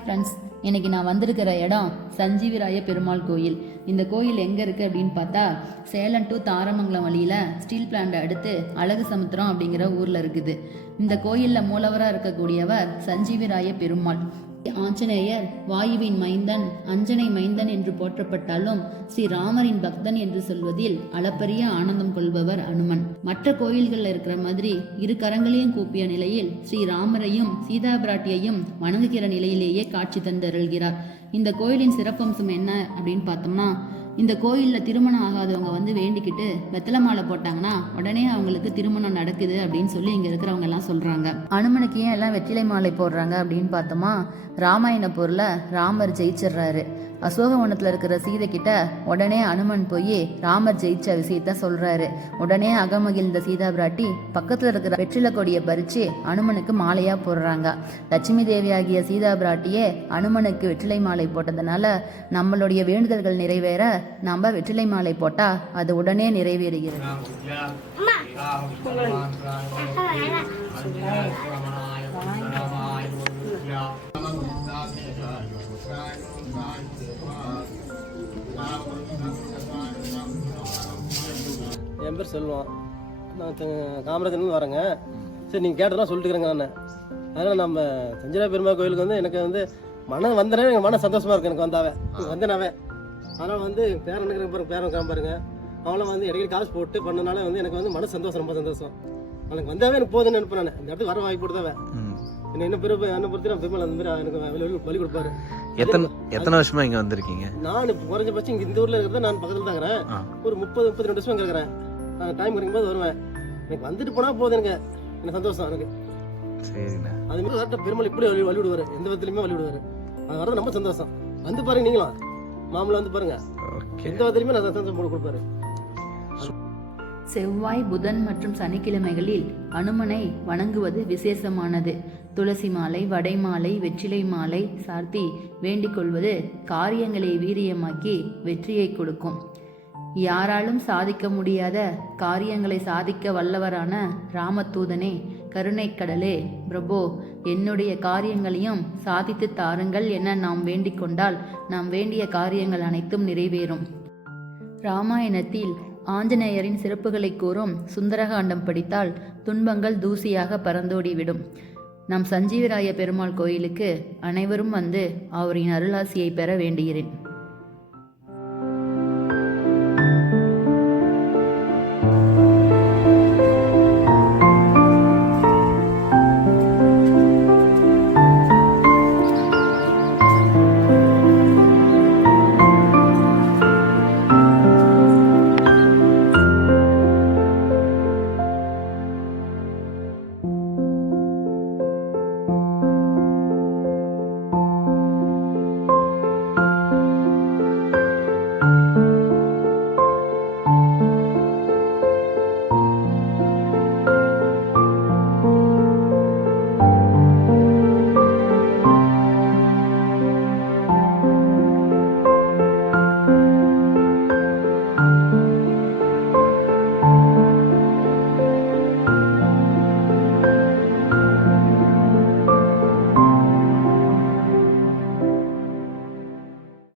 Hi friends இன்னைக்கு நான் வந்திருக்கிற இடம் சஞ்சீவிராய பெருமாள் கோயில். இந்த கோயில் எங்கே இருக்குது அப்படின்னு பார்த்தா சேலம் டு தாரமங்கலம் வழியில் ஸ்டீல் பிளான்ட் அடுத்து அழகு சமுத்திரம் அப்படிங்கிற ஊரில் இருக்குது. இந்த கோயிலில் மூலவராக இருக்கக்கூடியவர் சஞ்சீவிராய பெருமாள். ஆஞ்சநேயர் வாயுவின் மைந்தன் அஞ்சனை மைந்தன் என்று போற்றப்பட்டாலும் ஸ்ரீ ராமரின் பக்தன் என்று சொல்வதில் அளப்பரிய ஆனந்தம் கொள்பவர் அனுமன். மற்ற கோயில்களில் இருக்கிற மாதிரி இரு கரங்களையும் கூப்பிய நிலையில் ஸ்ரீ ராமரையும் சீதா பிராட்டியையும் வணங்குகிற நிலையிலேயே காட்சி தந்தருள்கிறார் இந்த கோயிலின் சிறப்பம்சம் என்ன அப்படின்னு பார்த்தோம்னா இந்த கோயிலில் திருமணம் ஆகாதவங்க வந்து வேண்டிக்கிட்டு வெத்தலை மாலை போட்டாங்கன்னா உடனே அவங்களுக்கு திருமணம் நடக்குது அப்படின்னு சொல்லி இங்கே இருக்கிறவங்க எல்லாம் சொல்கிறாங்க அனுமனுக்கு ஏன் எல்லாம் வெற்றிலை மாலை போடுறாங்க அப்படின்னு பார்த்தோமா? ராமாயண போரில் ராமர் ஜெயிச்சிடுறாரு. அசோகவனத்தில் இருக்கிற சீதை கிட்ட உடனே அனுமன் போய் ராமர் ஜெயிச்ச விஷயத்த சொல்றாரு. உடனே அகமகிழ்ந்த சீதா பிராட்டி பக்கத்தில் இருக்கிற வெற்றில கொடியை பறிச்சு அனுமனுக்கு மாலையா போடுறாங்க. லட்சுமி தேவியாகிய சீதா பிராட்டியே அனுமனுக்கு வெற்றிலை மாலை போட்டதுனால நம்மளுடைய வேண்டுதல்கள் நிறைவேற நம்ம வெற்றிலை மாலை போட்டா அது உடனே நிறைவேறுகிறது. என் பேர் செல்வம். நான் காமராஜன் வரேங்க. சரி நீங்கள் கேட்டதெல்லாம் சொல்லிட்டுக்கிறேங்க நான். அதனால் நம்ம தஞ்சை பெருமா கோயிலுக்கு வந்து எனக்கு வந்து மனம் வந்தனே எனக்கு மன சந்தோஷமாக இருக்கு எனக்கு வந்தாவே. வந்தனாவே. அதனால் வந்து பேரனுக்கு பாருங்க பேரன் காம்பாருங்க பாருங்க. வந்து இடையில காசு போட்டு பண்ணனால வந்து எனக்கு வந்து மன சந்தோஷம் ரொம்ப சந்தோஷம். எனக்கு வந்தாவே எனக்கு போதுன்னு நினைப்பேன் நான். இந்த இடத்துக்கு வர வாய்ப்பு கொடுத்தாவே. என்ன என்ன பிறப்பு என்ன பொறுத்து நான் பெருமாள் அந்த மாதிரி எனக்கு வழி கொடுப்பாரு. எத்தனை எத்தனை வருஷமா இங்க வந்திருக்கீங்க? நான் இப்போ குறைஞ்சபட்சம் இங்க இந்த ஊர்ல இருக்கிறத நான் பக்கத்துல தான் இருக்கிறேன். ஆ. ஒரு முப்பது முப்பத்தி ரெண்டு வருஷம் இருக்கிறேன். நான் டைம் கிடைக்கும்போது வருவேன். எனக்கு வந்துட்டு போனா போதும் எனக்கு. எனக்கு சந்தோஷம் எனக்கு. சரிண்ணா. அது மாதிரி கரெக்டாக பெருமாள் இப்படி வழி வழி விடுவாரு. எந்த விதத்துலையுமே வழி விடுவாரு. அது வரது ரொம்ப சந்தோஷம். வந்து பாருங்க நீங்களும். மாமலை வந்து பாருங்க. ஓகே. எந்த விதத்துலையுமே நான் சந்தோஷம் போட்டு கொடுப்பாரு. செவ்வாய் புதன் மற்றும் சனிக்கிழமைகளில் அனுமனை வணங்குவது விசேஷமானது. துளசி மாலை வடை மாலை வெற்றிலை மாலை சார்த்தி வேண்டிக் கொள்வது காரியங்களை வீரியமாக்கி வெற்றியை கொடுக்கும். யாராலும் சாதிக்க முடியாத காரியங்களை சாதிக்க வல்லவரான ராமதூதனே கருணைக்கடலே பிரபோ என்னுடைய காரியங்களையும் சாதித்து தாருங்கள் என நாம் வேண்டிக் கொண்டால் நாம் வேண்டிய காரியங்கள் அனைத்தும் நிறைவேறும். ராமாயணத்தில் ஆஞ்சநேயரின் சிறப்புகளை கூறும் சுந்தரகாண்டம் படித்தால் துன்பங்கள் தூசியாக பறந்தோடிவிடும். நம் சஞ்சீவராய பெருமாள் கோயிலுக்கு அனைவரும் வந்து அவரின் அருளாசியை பெற வேண்டுகிறேன்.